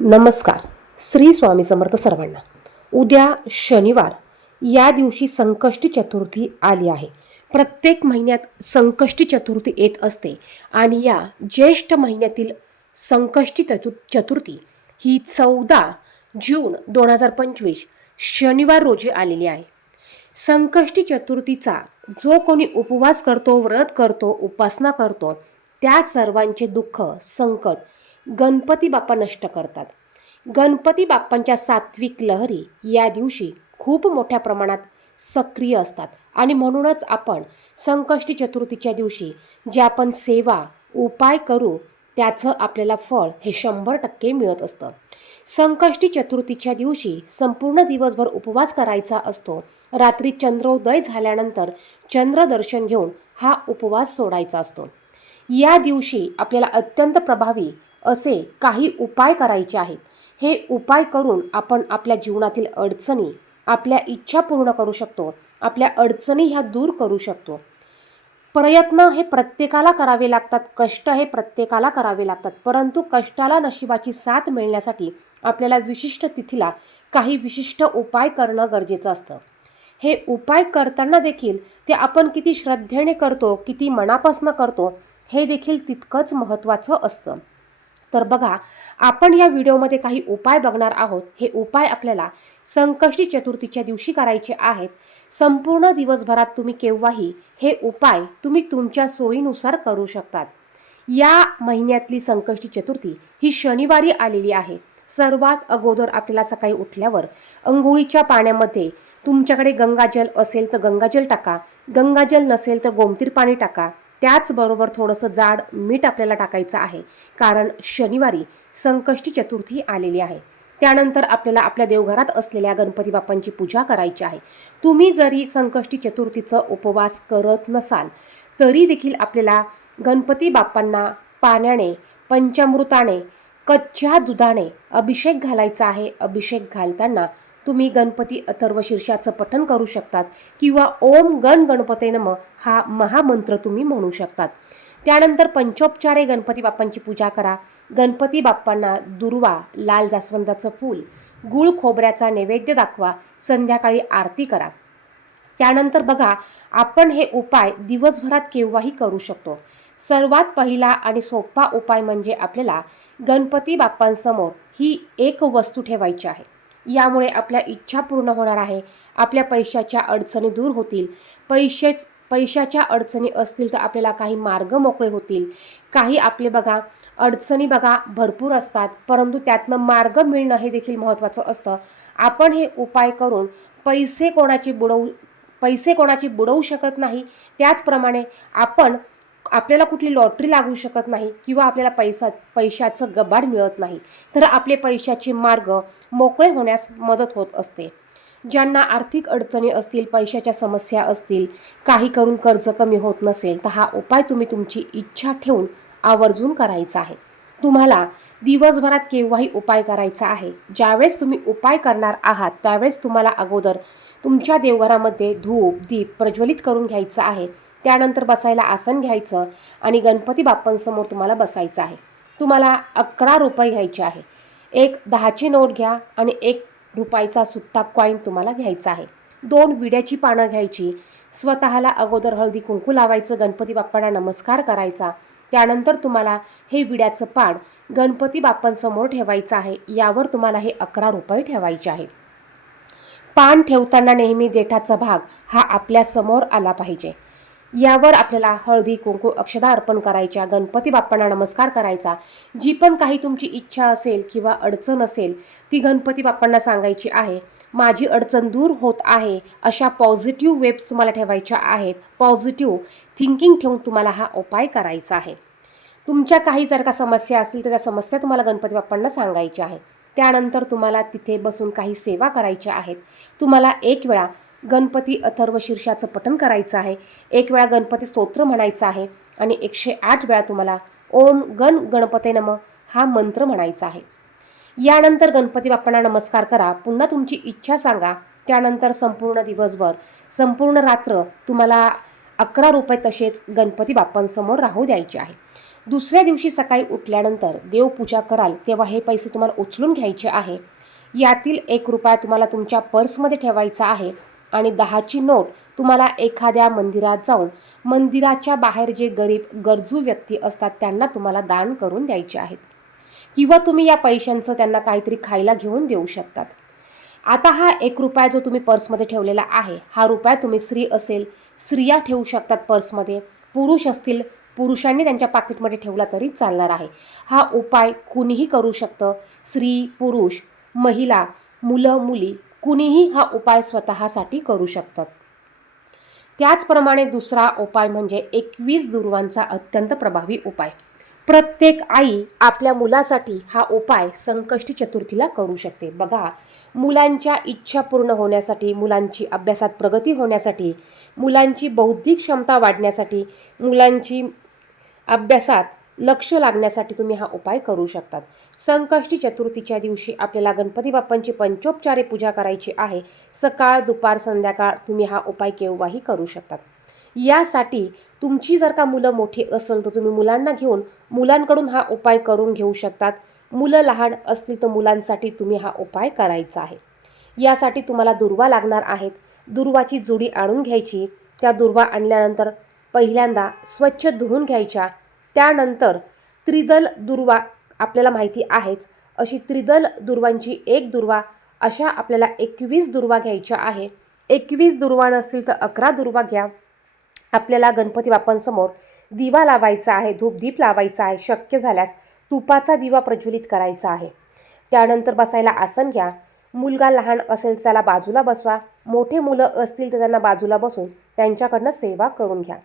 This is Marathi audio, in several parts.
नमस्कार. श्री स्वामी समर्थ सर्वांना. उद्या शनिवार, या दिवशी संकष्टी चतुर्थी आली आहे. प्रत्येक महिन्यात संकष्टी चतुर्थी येत असते आणि या ज्येष्ठ महिन्यातील संकष्टी चतुर्थी ही 14 जून 2025 शनिवार रोजी आलेली आहे. संकष्टी चतुर्थीचा जो कोणी उपवास करतो, व्रत करतो, उपासना करतो, त्या सर्वांचे दुःख, संकट गणपती बाप्पा नष्ट करतात. गणपती बाप्पांच्या सात्विक लहरी या दिवशी खूप मोठ्या प्रमाणात सक्रिय असतात आणि म्हणूनच आपण संकष्टी चतुर्थीच्या दिवशी जे आपण सेवा, उपाय करू त्याचं आपल्याला फळ हे 100% मिळत असतं. संकष्टी चतुर्थीच्या दिवशी संपूर्ण दिवसभर उपवास करायचा असतो. रात्री चंद्रोदय झाल्यानंतर चंद्रदर्शन घेऊन हा उपवास सोडायचा असतो. या दिवशी आपल्याला अत्यंत प्रभावी असे काही उपाय करायचे आहेत. हे उपाय करून आपण आपल्या जीवनातील अडचणी, आपल्या इच्छा पूर्ण करू शकतो. आपल्या अडचणी ह्या दूर करू शकतो. प्रयत्न हे प्रत्येकाला करावे लागतात, कष्ट हे प्रत्येकाला करावे लागतात, परंतु कष्टाला नशिबाची साथ मिळण्यासाठी आपल्याला विशिष्ट तिथीला काही विशिष्ट उपाय करणं गरजेचं असतं. हे उपाय करताना देखील ते आपण किती श्रद्धेने करतो, किती मनापासून करतो, हे देखील तितकंच महत्त्वाचं असतं. तर बघा, आपण या व्हिडिओमध्ये काही उपाय बघणार आहोत. हे उपाय आपल्याला संकष्टी चतुर्थीच्या दिवशी करायचे आहेत. संपूर्ण दिवसभरात तुम्ही केव्हाही हे उपाय तुम्ही तुमच्या सोयीनुसार करू शकतात. या महिन्यातली संकष्टी चतुर्थी ही शनिवारी आलेली आहे. सर्वात अगोदर आपल्याला सकाळी उठल्यावर अंघोळीच्या पाण्यामध्ये तुमच्याकडे गंगाजल असेल तर गंगाजल टाका, गंगाजल नसेल तर गोमतीर पाणी टाका. त्याचबरोबर थोडंसं जाड मीठ आपल्याला टाकायचं आहे, कारण शनिवारी संकष्टी चतुर्थी आलेली आहे. त्यानंतर आपल्याला आपल्या देवघरात असलेल्या गणपती बाप्पांची पूजा करायची आहे. तुम्ही जरी संकष्टी चतुर्थीचं उपवास करत नसाल तरी देखील आपल्याला गणपती बाप्पांना पाण्याने, पंचामृताने, कच्च्या दुधाने अभिषेक घालायचा आहे. अभिषेक घालताना तुम्ही गणपती अथर्वशीर्षाचं पठण करू शकतात किंवा ओम गण गणपते नमः हा महामंत्र तुम्ही म्हणू शकतात. त्यानंतर पंचोपचारे गणपती बाप्पांची पूजा करा. गणपती बाप्पांना दुर्वा, लाल जास्वंदाचं फूल, गुळ खोबऱ्याचा नैवेद्य दाखवा. संध्याकाळी आरती करा. त्यानंतर बघा, आपण हे उपाय दिवसभरात केव्हाही करू शकतो. सर्वात पहिला आणि सोपा उपाय म्हणजे आपल्याला गणपती बाप्पांसमोर ही एक वस्तू ठेवायची आहे. यामुळे आपल्या इच्छा पूर्ण होणार आहे. आपल्या पैशाच्या अडचणी दूर होतील. पैशाच्या अडचणी असतील तर आपल्याला काही मार्ग मोकळे होतील. काही आपले बघा अडचणी बघा भरपूर असतात, परंतु त्यातनं मार्ग मिळणं हे देखील महत्त्वाचं असतं. आपण हे उपाय करून पैसे कोणाची बुडवू शकत नाही. त्याचप्रमाणे आपल्याला कुठली लॉटरी लागू शकत नाही किंवा आपल्याला पैशाचं गबाड मिळत नाही, तर आपले पैशाचे मार्ग मोकळे होण्यास मदत होत असते. ज्यांना आर्थिक अडचणी असतील, पैशाच्या समस्या असतील, काही करून कर्ज कमी होत नसेल, तर हा उपाय तुम्ही तुमची इच्छा ठेवून आवर्जून करायचा आहे. तुम्हाला दिवसभरात केव्हाही उपाय करायचा आहे. ज्यावेळेस तुम्ही उपाय करणार आहात त्यावेळेस तुम्हाला अगोदर तुमच्या देवघरामध्ये धूप, दीप प्रज्वलित करून घ्यायचं आहे. त्यानंतर बसायला आसन घ्यायचं आणि गणपती बाप्पांसमोर तुम्हाला बसायचं आहे. तुम्हाला 11 रुपये घ्यायचे आहे. एक 10ची नोट घ्या आणि 1 रुपयाचा सुट्टा कॉईन तुम्हाला घ्यायचा आहे. 2 विड्याची पानं घ्यायची. स्वतःला अगोदर हळदी कुंकू लावायचं, गणपती बाप्पांना नमस्कार करायचा. त्यानंतर तुम्हाला हे विड्याचं पान गणपती बाप्पांसमोर ठेवायचं आहे. यावर तुम्हाला हे 11 रुपये ठेवायचे आहे. पान ठेवताना नेहमी देठाचा भाग हा आपल्या समोर आला पाहिजे. यावर आपल्याला हळदी कुंकू अक्षदा अर्पण करायच्या, गणपती बाप्पांना नमस्कार करायचा. जी पण काही तुमची इच्छा असेल किंवा अडचण असेल ती गणपती बाप्पांना सांगायची आहे. माझी अडचण दूर होत आहे, अशा पॉझिटिव्ह वेब्स तुम्हाला ठेवायच्या आहेत. पॉझिटिव्ह थिंकिंग ठेवून तुम्हाला हा उपाय करायचा आहे. तुमच्या काही जर का समस्या असतील तर त्या समस्या तुम्हाला गणपती बाप्पांना सांगायच्या आहे. त्यानंतर तुम्हाला तिथे बसून काही सेवा करायच्या आहेत. तुम्हाला एक वेळा गणपती अथर्वशीर्षाचं पठण करायचं आहे, एक वेळा गणपती स्तोत्र म्हणायचं आहे आणि 108 वेळा तुम्हाला ओम गण गणपते नमः हा मंत्र म्हणायचा आहे. यानंतर गणपती बाप्पांना नमस्कार करा. पुन्हा तुमची इच्छा सांगा. त्यानंतर संपूर्ण दिवसभर, संपूर्ण रात्र तुम्हाला 11 रुपये तसेच गणपती बाप्पांसमोर राहू द्यायचे आहे. दुसऱ्या दिवशी सकाळी उठल्यानंतर देवपूजा कराल तेव्हा हे पैसे तुम्हाला उचलून घ्यायचे आहे. यातील 1 रुपया तुम्हाला तुमच्या पर्समध्ये ठेवायचा आहे आणि 10ची नोट तुम्हाला एखाद्या मंदिरात जाऊन मंदिराच्या बाहेर जे गरीब गरजू व्यक्ती असतात त्यांना तुम्हाला दान करून द्यायचे आहेत, किंवा तुम्ही या पैशांचं त्यांना काहीतरी खायला घेऊन देऊ शकतात. आता हा 1 रुपया जो तुम्ही पर्समध्ये ठेवलेला आहे, हा रुपया तुम्ही स्त्री असेल स्त्रिया ठेवू शकतात पर्समध्ये, पुरुष असतील पुरुषांनी त्यांच्या पाकिटमध्ये ठेवला तरी चालणार आहे. हा उपाय कुणीही करू शकतं. स्त्री, पुरुष, महिला, मुलं, मुली कुणीही हा उपाय स्वतःसाठी करू शकतात. त्याचप्रमाणे दुसरा उपाय म्हणजे 21 दुर्वांचा अत्यंत प्रभावी उपाय. प्रत्येक आई आपल्या मुलासाठी हा उपाय संकष्टी चतुर्थीला करू शकते. बघा, मुलांच्या इच्छा पूर्ण होण्यासाठी, मुलांची अभ्यासात प्रगती होण्यासाठी, मुलांची बौद्धिक क्षमता वाढण्यासाठी, मुलांची अभ्यासात लक्ष लागण्यासाठी तुम्ही हा उपाय करू शकतात. संकष्टी चतुर्थीच्या दिवशी आपल्याला गणपती बाप्पांची पंचोपचारे पूजा करायची आहे. सकाळ, दुपार, संध्याकाळ तुम्ही हा उपाय केव्हाही करू शकतात. यासाठी तुमची जर का मुलं मोठी असेल तर तुम्ही मुलांना घेऊन मुलांकडून हा उपाय करून घेऊ शकतात. मुलं लहान असतील तर मुलांसाठी तुम्ही हा उपाय करायचा आहे. यासाठी तुम्हाला दुर्वा लागणार आहेत. दुर्वाची जुडी आणून घ्यायची. त्या दुर्वा आणल्यानंतर पहिल्यांदा स्वच्छ धुवून घ्यायच्या. त्यानंतर त्रिदल दुर्वा आपल्याला माहिती आहेच, अशी त्रिदल दुर्वांची 1 दुर्वा, अशा आपल्याला 21 दुर्वा घ्यायच्या आहे. 21 दुर्वा नसतील तर 11 दुर्वा घ्या. आपल्याला गणपती बाप्पांसमोर दिवा लावायचा आहे, धूपदीप लावायचा आहे. शक्य झाल्यास तुपाचा दिवा प्रज्वलित करायचा आहे. त्यानंतर बसायला आसन घ्या. मुलगा लहान असेल तर त्याला बाजूला बसवा. मोठे मुलं असतील तर त्यांना बाजूला बसून त्यांच्याकडनं सेवा करून घ्या.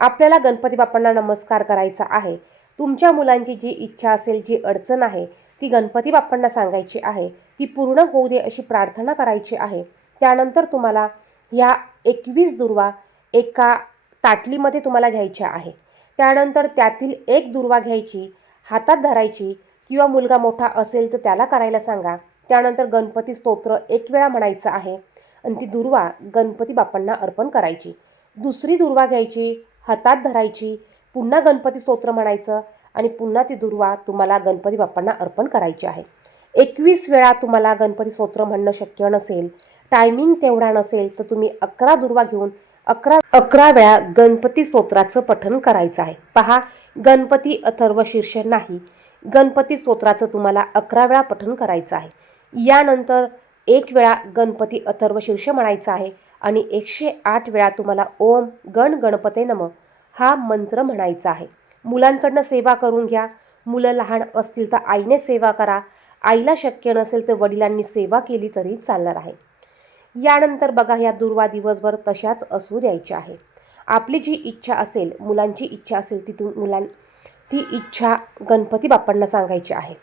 आपल्याला गणपती बाप्पांना नमस्कार करायचा आहे. तुमच्या मुलांची जी इच्छा असेल, जी अडचण आहे, ती गणपती बाप्पांना सांगायची आहे. ती पूर्ण होऊ दे अशी प्रार्थना करायची आहे. त्यानंतर तुम्हाला ह्या 21 दुर्वा एका ताटलीमध्ये तुम्हाला घ्यायच्या आहे. त्यानंतर त्यातील 1 दुर्वा घ्यायची, हातात धरायची, किंवा मुलगा मोठा असेल तर त्याला करायला सांगा. त्यानंतर गणपती स्तोत्र 1 वेळा म्हणायचं आहे आणि ती दुर्वा गणपती बाप्पांना अर्पण करायची. दुसरी दुर्वा घ्यायची, हातात धरायची, पुन्हा गणपती स्तोत्र म्हणायचं आणि पुन्हा ती दुर्वा तुम्हाला गणपती बाप्पांना अर्पण करायची आहे. 21 वेळा तुम्हाला गणपती स्तोत्र म्हणणं शक्य नसेल, टायमिंग तेवढा नसेल, तर तुम्ही 11 दुर्वा घेऊन 11 वेळा गणपती स्तोत्राचं पठण करायचं आहे. पहा, गणपती अथर्व शीर्ष नाही, गणपती स्तोत्राचं तुम्हाला 11 वेळा पठण करायचं आहे. यानंतर 1 वेळा गणपती अथर्व शीर्ष म्हणायचं आहे आणि 108 वेळा तुम्हाला ओम गण गणपते नमः हा मंत्र म्हणायचा आहे. मुलांकडनं सेवा करून घ्या. मुलं लहान असतील तर आईने सेवा करा. आईला शक्य नसेल तर वडिलांनी सेवा केली तरी चालणार आहे. यानंतर बघा, या दुर्वा दिवसभर तशाच असू द्यायच्या आहे. आपली जी इच्छा असेल, मुलांची इच्छा असेल, ती इच्छा गणपती बाप्पांना सांगायची आहे.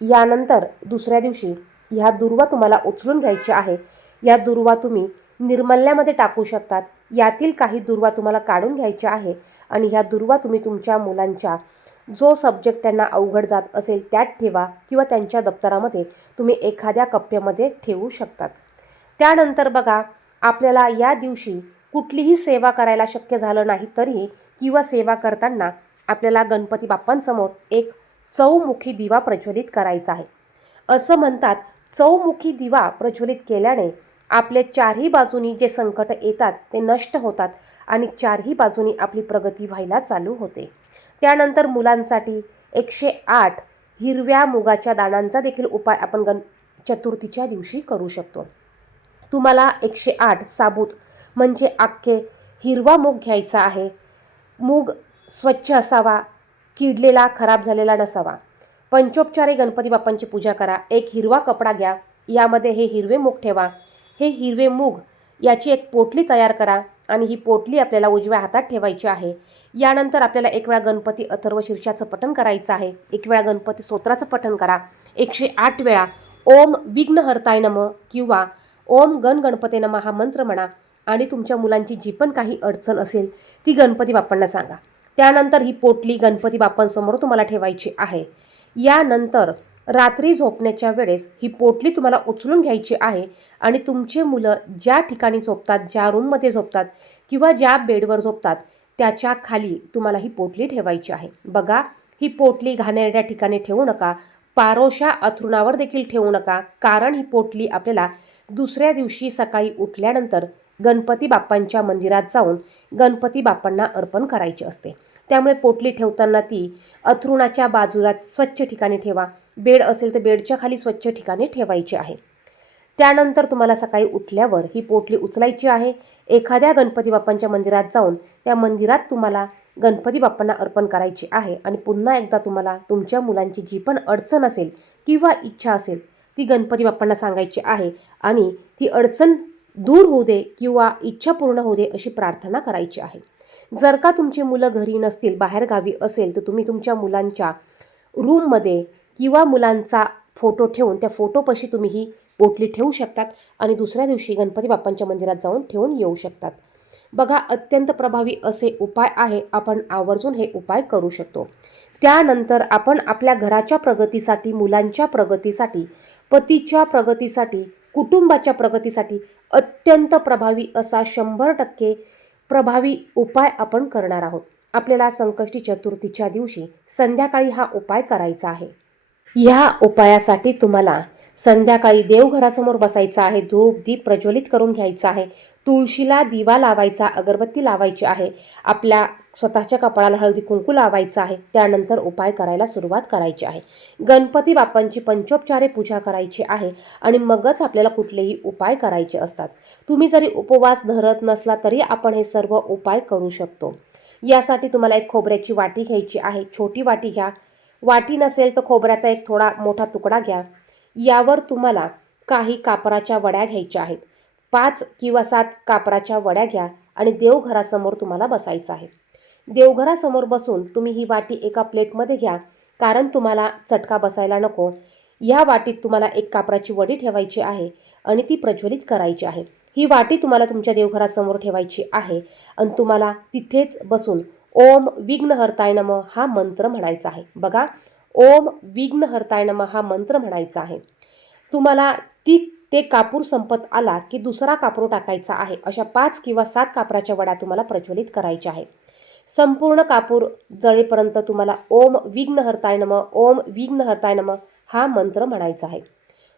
यानंतर दुसऱ्या दिवशी ह्या दुर्वा तुम्हाला उचलून घ्यायच्या आहे. या दुर्वा तुम्ही निर्मल्यामध्ये टाकू शकतात. यातील काही दुर्वा तुम्हाला काढून घ्यायच्या आहे आणि ह्या दुर्वा तुम्ही तुमच्या मुलांच्या जो सब्जेक्ट त्यांना अवघड जात असेल त्यात ठेवा, किंवा त्यांच्या दप्तरामध्ये तुम्ही एखाद्या कप्प्यामध्ये ठेवू शकतात. त्यानंतर बघा, आपल्याला या दिवशी कुठलीही सेवा करायला शक्य झालं नाही तरीही, किंवा सेवा करताना आपल्याला गणपती बाप्पांसमोर एक चौमुखी दिवा प्रज्वलित करायचा आहे. असं म्हणतात, चौमुखी दिवा प्रज्वलित केल्याने आपले चारही बाजूनी जे संकट येतात ते नष्ट होतात आणि चारही बाजूनी आपली प्रगती व्हायला चालू होते. त्यानंतर मुलांसाठी 108 हिरव्या मुगाच्या दाण्यांचा देखील उपाय आपण चतुर्थीच्या दिवशी करू शकतो. तुम्हाला 108 साबूत म्हणजे अख्खे हिरवा मूग घ्यायचा आहे. मूग स्वच्छ असावा, किडलेला खराब झालेला नसावा. पंचोपचारे गणपती बाप्पांची पूजा करा. एक हिरवा कपडा घ्या, यामध्ये हे हिरवे मूग ठेवा. हे हिरवे मूग याची एक पोटली तयार करा आणि ही पोटली आपल्याला उजव्या हातात ठेवायची आहे. यानंतर आपल्याला 1 वेळा गणपती अथर्व शीर्षाचं पठण करायचं आहे. 1 वेळा गणपती स्तोत्राचं पठण करा. 108 वेळा ओम विघ्नहर्ताय नमः किंवा ओम गण गणपते नमः हा मंत्र म्हणा आणि तुमच्या मुलांची जी पण काही अडचण असेल ती गणपती बाप्पांना सांगा. त्यानंतर ही पोटली गणपती बाप्पांसमोर तुम्हाला ठेवायची आहे. यानंतर रात्री झोपण्याच्या वेळेस ही पोटली तुम्हाला उचलून घ्यायची आहे आणि तुमचे मुलं ज्या ठिकाणी झोपतात, ज्या रूममध्ये झोपतात किंवा ज्या बेडवर झोपतात त्याच्या खाली तुम्हाला ही पोटली ठेवायची आहे. बघा, ही पोटली घाणेरड्या ठिकाणी ठेवू नका. पारोशा अंथरुणावर देखील ठेवू नका, कारण ही पोटली आपल्याला दुसऱ्या दिवशी सकाळी उठल्यानंतर गणपती बाप्पांच्या मंदिरात जाऊन गणपती बाप्पांना अर्पण करायची असते. त्यामुळे पोटली ठेवताना ती अंथरुणाच्या बाजूला स्वच्छ ठिकाणी ठेवा. बेड असेल तर बेडच्या खाली स्वच्छ ठिकाणी ठेवायची आहे. त्यानंतर तुम्हाला सकाळी उठल्यावर ही पोटली उचलायची आहे. एखाद्या गणपती बाप्पांच्या मंदिरात जाऊन त्या मंदिरात तुम्हाला गणपती बाप्पांना अर्पण करायची आहे आणि पुन्हा एकदा तुम्हाला तुमच्या मुलांची जी पण अडचण असेल किंवा इच्छा असेल ती गणपती बाप्पांना सांगायची आहे आणि ती अडचण दूर होऊ दे किंवा इच्छा पूर्ण होऊ दे अशी प्रार्थना करायची आहे. जर का तुमची मुलं घरी नसतील, बाहेरगावी असेल, तर तुम्ही तुमच्या मुलांच्या रूममध्ये किंवा मुलांचा फोटो ठेवून त्या फोटोपाशी तुम्ही ही पोटली ठेवू शकतात आणि दुसऱ्या दिवशी गणपती बाप्पांच्या मंदिरात जाऊन ठेवून येऊ शकतात. बघा, अत्यंत प्रभावी असे उपाय आहे. आपण आवर्जून हे उपाय करू शकतो. त्यानंतर आपण आपल्या घराच्या प्रगतीसाठी, मुलांच्या प्रगतीसाठी, पतीच्या प्रगतीसाठी, कुटुंबाच्या प्रगतीसाठी अत्यंत प्रभावी असा 100% प्रभावी उपाय आपण करणार आहोत. आपल्याला संकष्टी चतुर्थीच्या दिवशी संध्याकाळी हा उपाय करायचा आहे. ह्या उपायासाठी तुम्हाला संध्याकाळी देवघरासमोर बसायचं आहे. धूप दीप प्रज्वलित करून घ्यायचा आहे. तुळशीला दिवा लावायचा, अगरबत्ती लावायची आहे. आपल्या स्वतःच्या कपाळाला हळदी कुंकू लावायचं आहे. त्यानंतर उपाय करायला सुरुवात करायची आहे. गणपती बाप्पांची पंचोपचारे पूजा करायची आहे आणि मगच आपल्याला कुठलेही उपाय करायचे असतात. तुम्ही जरी उपवास धरत नसला तरी आपण हे सर्व उपाय करू शकतो. यासाठी तुम्हाला एक खोबऱ्याची वाटी घ्यायची आहे. छोटी वाटी घ्या. वाटी नसेल तर खोबऱ्याचा एक थोडा मोठा तुकडा घ्या. यावर तुम्हाला काही कापराच्या वड्या घ्यायच्या आहेत. 5 किंवा 7 कापराच्या वड्या घ्या आणि देवघरासमोर तुम्हाला बसायचं आहे. देवघरासमोर बसून तुम्ही ही वाटी एका प्लेटमध्ये घ्या, कारण तुम्हाला चटका बसायला नको. या वाटीत तुम्हाला एक कापराची वडी ठेवायची आहे आणि ती प्रज्वलित करायची आहे. ही वाटी तुम्हाला तुमच्या देवघरासमोर ठेवायची आहे आणि तुम्हाला तिथेच बसून ओम विघ्नहर्ताय नमः हा मंत्र म्हणायचा आहे. बघा, ओम विघ्नहर्ताय नमः हा मंत्र म्हणायचा आहे. तुम्हाला ते कापूर संपत आला की दुसरा कापूर टाकायचा आहे. अशा 5 किंवा 7 कापराच्या वड्या तुम्हाला प्रज्वलित करायच्या आहेत. संपूर्ण कापूर जळेपर्यंत तुम्हाला ओम विघ्नहर्ताय नमः, ओम विघ्नहर्ताय नमः हा मंत्र म्हणायचा आहे.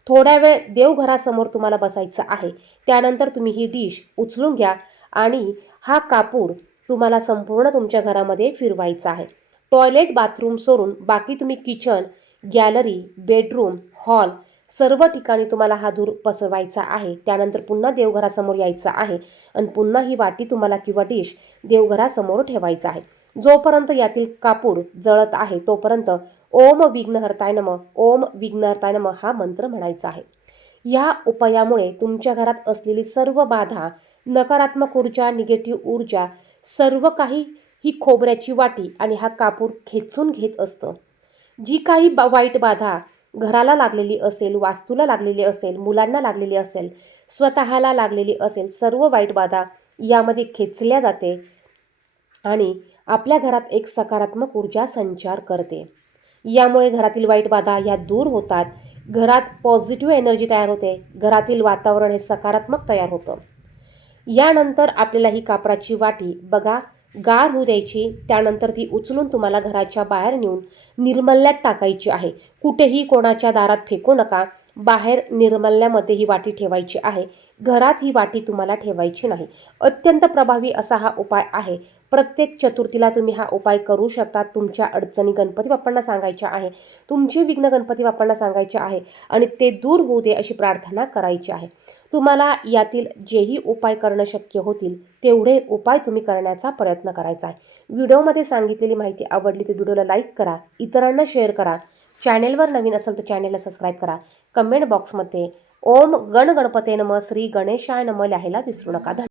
थोड्या वेळ देवघरासमोर तुम्हाला बसायचं आहे. त्यानंतर तुम्ही ही डिश उचलून घ्या आणि हा कापूर तुम्हाला संपूर्ण तुमच्या घरामध्ये फिरवायचा आहे. टॉयलेट, बाथरूम सोडून बाकी तुम्ही किचन, गॅलरी, बेडरूम, हॉल सर्व ठिकाणी तुम्हाला हा धूर पसरवायचा आहे. त्यानंतर पुन्हा देवघरासमोर यायचं आहे आणि पुन्हा ही वाटी तुम्हाला किंवा डिश देवघरासमोर ठेवायचा आहे. जोपर्यंत यातील कापूर जळत आहे तोपर्यंत ओम विघ्नहर्ताय नमः, ओम विघ्नहर्ताय नमः हा मंत्र म्हणायचा आहे. या उपायामुळे तुमच्या घरात असलेली सर्व बाधा, नकारात्मक ऊर्जा, निगेटिव्ह ऊर्जा सर्व काही ही खोबऱ्याची वाटी आणि हा कापूर खेचून घेत असतं. जी काही वाईट बाधा घराला लागलेली असेल, वास्तूला लागलेली असेल, मुलांना लागलेली असेल, स्वतःला लागलेली असेल, सर्व वाईट बाधा यामध्ये खेचल्या जाते आणि आपल्या घरात एक सकारात्मक ऊर्जा संचार करते. यामुळे घरातील वाईट बाधा ह्या दूर होतात. घरात पॉझिटिव्ह एनर्जी तयार होते. घरातील वातावरण हे सकारात्मक तयार होतं. यानंतर आपल्याला ही कापराची वाटी बघा गार होऊ द्यायची. त्यानंतर ती उचलून तुम्हाला घराच्या बाहेर नेऊन निर्मल्यात टाकायची आहे. कुठेही कोणाच्या दारात फेकू नका. बाहेर निर्मल्यामध्ये ही वाटी ठेवायची आहे. घरात ही वाटी तुम्हाला ठेवायची नाही. अत्यंत प्रभावी असा हा उपाय आहे. प्रत्येक चतुर्थीला तुम्ही हा उपाय करू शकता. तुमच्या अडचणी गणपती बाप्पांना सांगायच्या आहे, तुमचे विघ्न गणपती बाप्पांना सांगायचे आहे आणि ते दूर होऊ दे अशी प्रार्थना करायची आहे. तुम्हाला यातील जेही उपाय करणं शक्य होतील तेवढे उपाय तुम्ही करण्याचा प्रयत्न करायचा आहे. व्हिडिओमध्ये सांगितलेली माहिती आवडली तर व्हिडिओला लाईक करा, इतरांना शेअर करा. चॅनेलवर नवीन असेल तर चॅनेलला सबस्क्राईब करा. कमेंट बॉक्समध्ये ओम गण गणपते नमः, श्री गणेशाय नमः लिहायला विसरू नका.